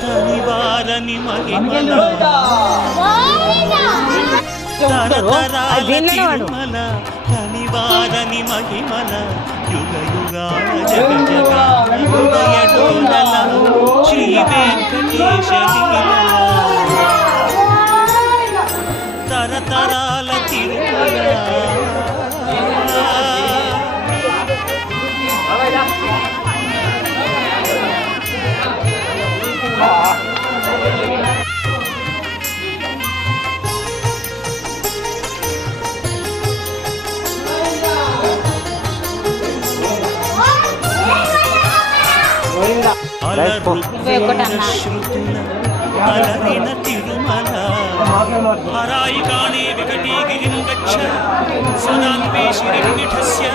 తనివారని మహిమల తరతరాల తిరుమల తనివారని మహిమల యుగ యుగాల జగ జగాల హృదయ డోలల శ్రీ వెంకటేశ లీలల తరతరాల తిరుమల అలరిన తిరుమల హరాయి కాణే వికటీగిరిం గచ్చ సదాన్వేషి నిర్నిఠస్య